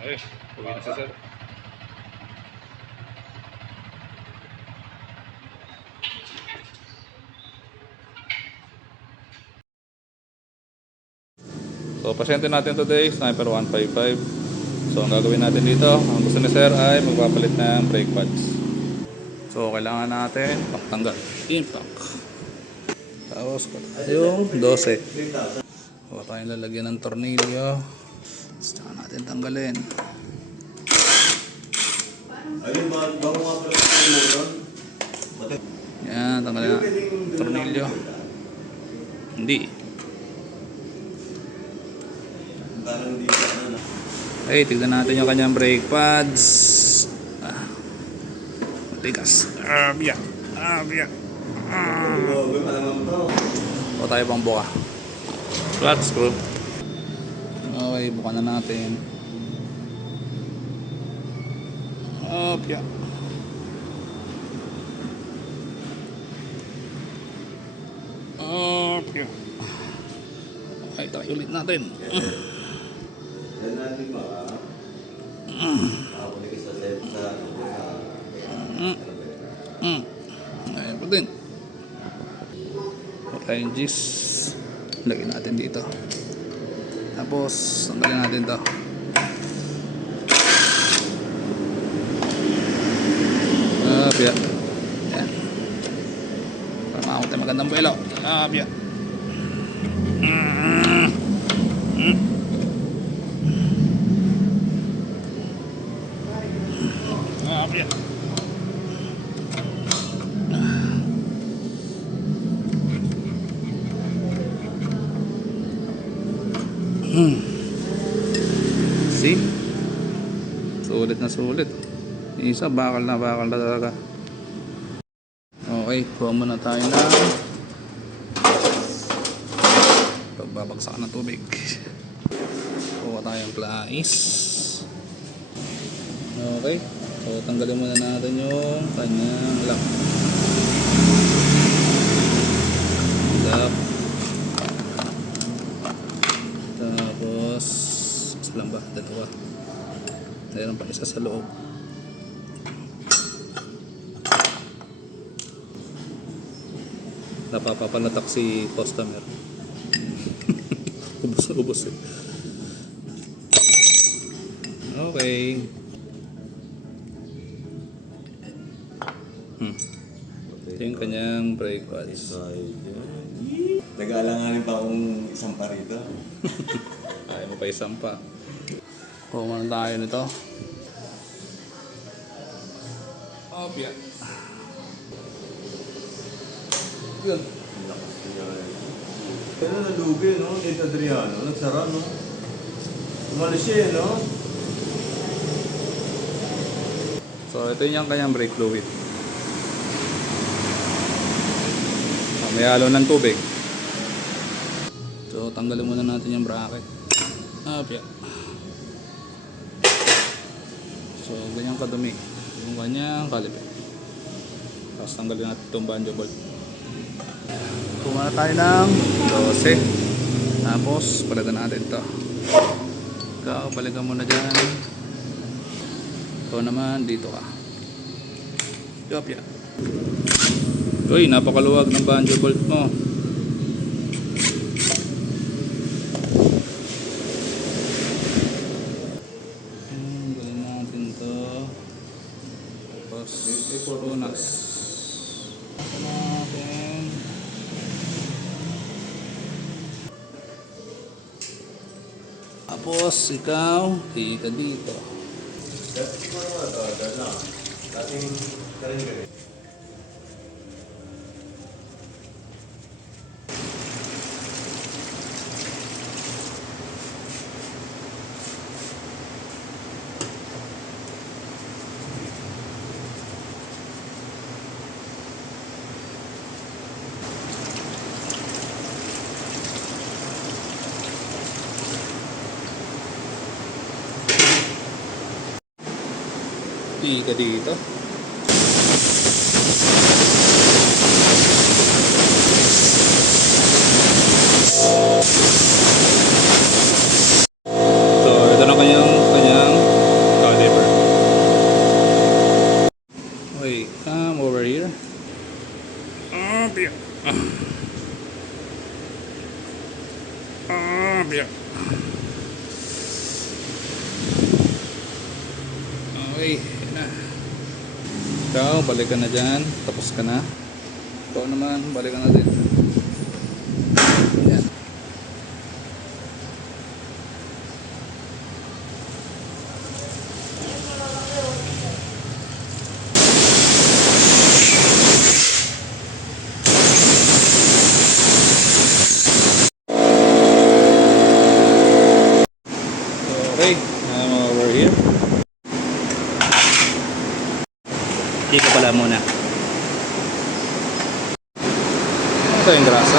Ay, uwi na si sir. So, pasyente natin today, Sniper 155. So, ang gagawin natin dito, ang gusto ni sir ay magpapalit ng brake pads. So, kailangan natin pagtanggal. Impact. Tapos, yung 12. Huwag tayong lalagyan ng tornilyo. Saka natin tanggalin. Ayun ba, bago nga pala sa motor? Yan, tanggalin na. Tornilyo. Hindi. Parang hindi ka na. Okay, tignan natin yung kanyang brake pads. Ah. Matigas. Ah, biya. Ah, biya. To. O tayo pang buka. Flat screw. Okay, buka na natin. Ah, biya. Ah, biya. Okay, tayo ulit natin. Yan natin ba? Ni sa sa Mm. Ayan po din. Wala yung. Lagyan natin dito. Tapos, tanggalin natin to. Ah, biya. Yan. Para makamot tayo magandang buwelo. Ah, biya. Mm. See? Sulit na sulit. Isa, bakal na bakal na talaga. Okay, kuha muna tayo na pagbabagsak ng tubig. Kuha tayong plais. Okay, so tanggalin muna natin yung kanyang. Lock. Tapos, isa lang ba? Dalawa. Mayroon pa isa sa loob. Napapapalatak si customer. ubus na ubus eh. Okay. Hmm. Ito yung kanyang pads. Nag-aalanganin pa akong isang parito. Ayaw mo pa isang pa. Kuha na tayo nito. Oh, biya. Yun. Eh. Pero nalugi, no? Ni Adriano, nagsara, no? Umalis siya, eh, no? So, ito yung kanyang brake fluid. May halo ng tubig. So, tanggalin muna natin yung bracket. Ah, biya. So, ganyan kadumi. Yung kanyang caliper. Tapos tanggalin natin itong banjo bolt. Kumana tayo ng 12. Tapos, palitan natin to. Ikaw, balikan mo na dyan. Ikaw naman, dito ka. Yup, ya. Uy, napakaluwag ng banjo bolt mo. Tapos, ikaw, dito dito. Dati ko naman, oh, dala. Dating, dating Hindi ka dito. So, ito na kanyang, kanyang caliper. Wait, come over here. Oh, Up here. Up here. Okay. Ikaw, balik ka na dyan. Tapos ka na. Ikaw naman, balik ka na din. Yan. Okay, I'm over here. Dito pala muna. Ito yung grasa.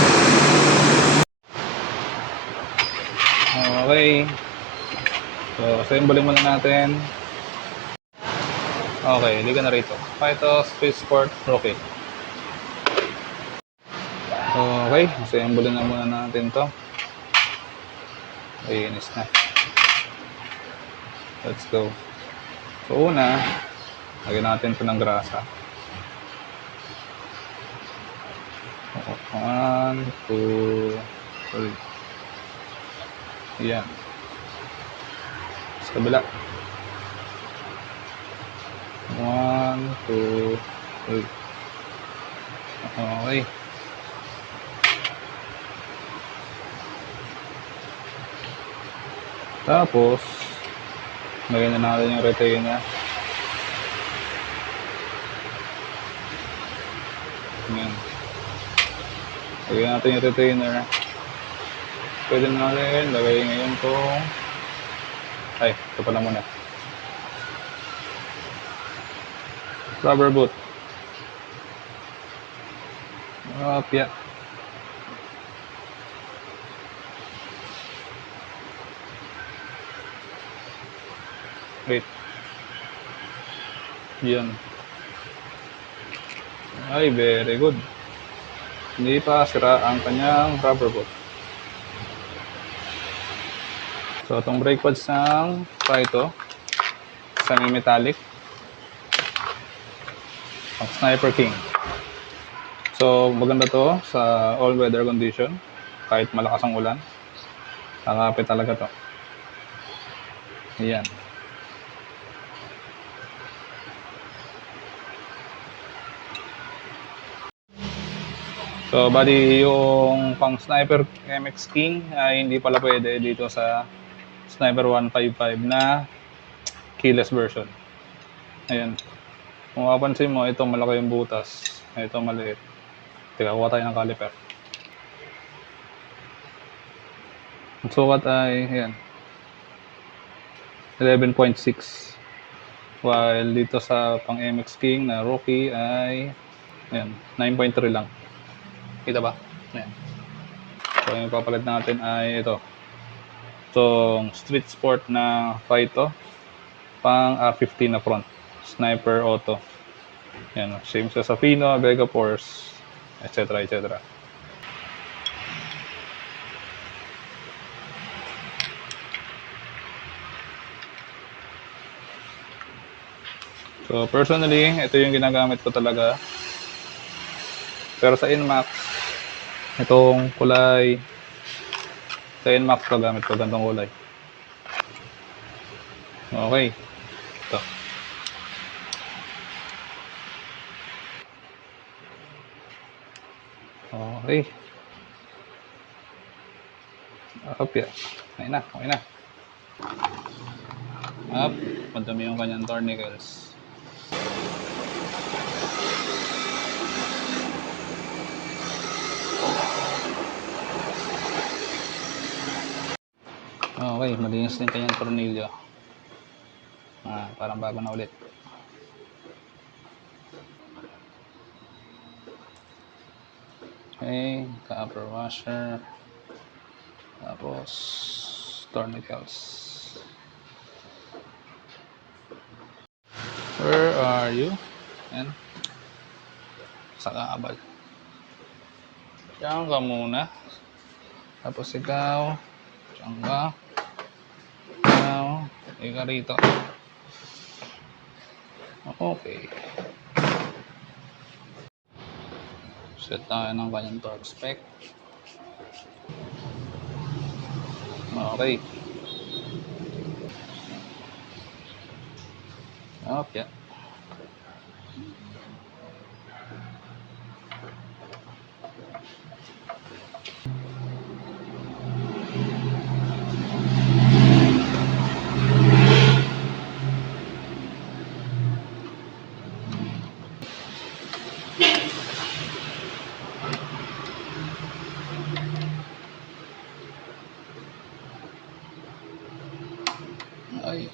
Okay. So, assemble muna natin. Okay, hindi ka na rito. Phyto Spaceport Rocket. Okay, assemble na muna natin to. Linis na. Let's go. So una, lagyan natin ito ng grasa. One, two, three. Yan. Sa kabila. One, two, three. Okay. Tapos, lagyan na natin yung retainer. Yan. Lagyan natin yung retainer. Pwede natin lagay ngayon tong ay, ito pala muna. Rubber boot. Up, yeah. Wait. Yan. Ay, very good. Hindi pa sira ang kanyang rubber boot. So, itong brake pads ng Phyto, semi-metallic, ang Sniper King. So, maganda to sa all-weather condition, kahit malakas ang ulan. Nakakapit talaga to. Ayan. So, bali yung pang Sniper MX King ay hindi pala pwede dito sa Sniper 155 na keyless version. Ayan. Kung mapapansin mo, ito malaki yung butas. Ito maliit. Teka, kuha tayo ng caliper. Ang sukat ay, ayan, 11.6. While dito sa pang MX King na Rocky ay, ayan, 9.3 lang. Kita ba? Ayan. So, yung papalit natin ay ito. Itong street sport na Phyto. Pang R15 na front. Sniper Auto. Yan. Same sa Safino, Vega Force, etc. etc. So personally, ito yung ginagamit ko talaga. Pero sa Inmax, itong kulay, sa Inmax ko gamit ko, gantong kulay. Okay. Ito. Okay. Up ya. Okay na, okay na. Up. Madami yung kanyang tournicles. Okay, malinis din kanyang tornilyo. Ah, parang bago na ulit. Okay, copper washer. Tapos, tournicles. Where are you? Yan. Saka abal. Diyan ka muna. Tapos ikaw. Diyan ka. Ikaw rito. Okay. Set tayo ng kanyang torque spec. Okay. Okay. Ay.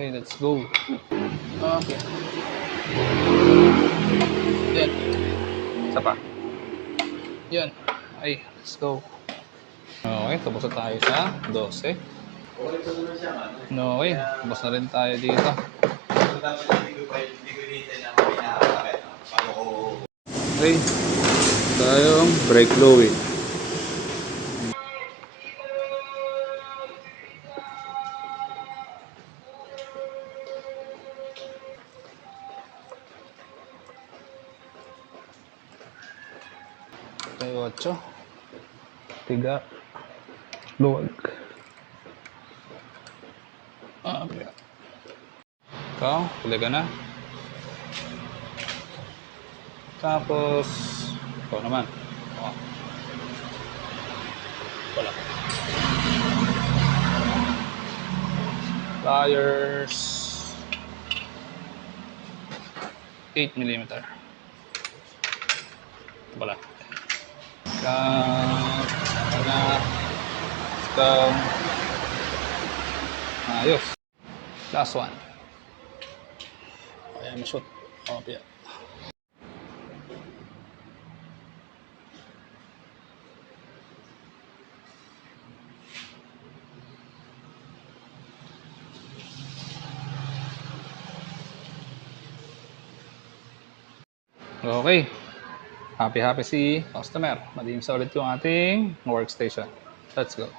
Okay, let's go. Okay. Yan. Isa pa. Yan. Ay, let's go. Okay, tapos na tayo sa 12. No, okay. Tapos na rin tayo dito. Okay. Tayong brake fluid. Tayo 8. Tiga. Luwag. Ah, okay. Ikaw, huli ka na. Tapos, ikaw naman. Oh. Wala. Pliers. 8 millimeter. Wala. Ikaw. Wala. Ikaw. Ayos. Last one. Ayan, shoot. Oh, yeah. Okay. Happy happy si customer. Madiin sa ulit yung ating workstation. Let's go.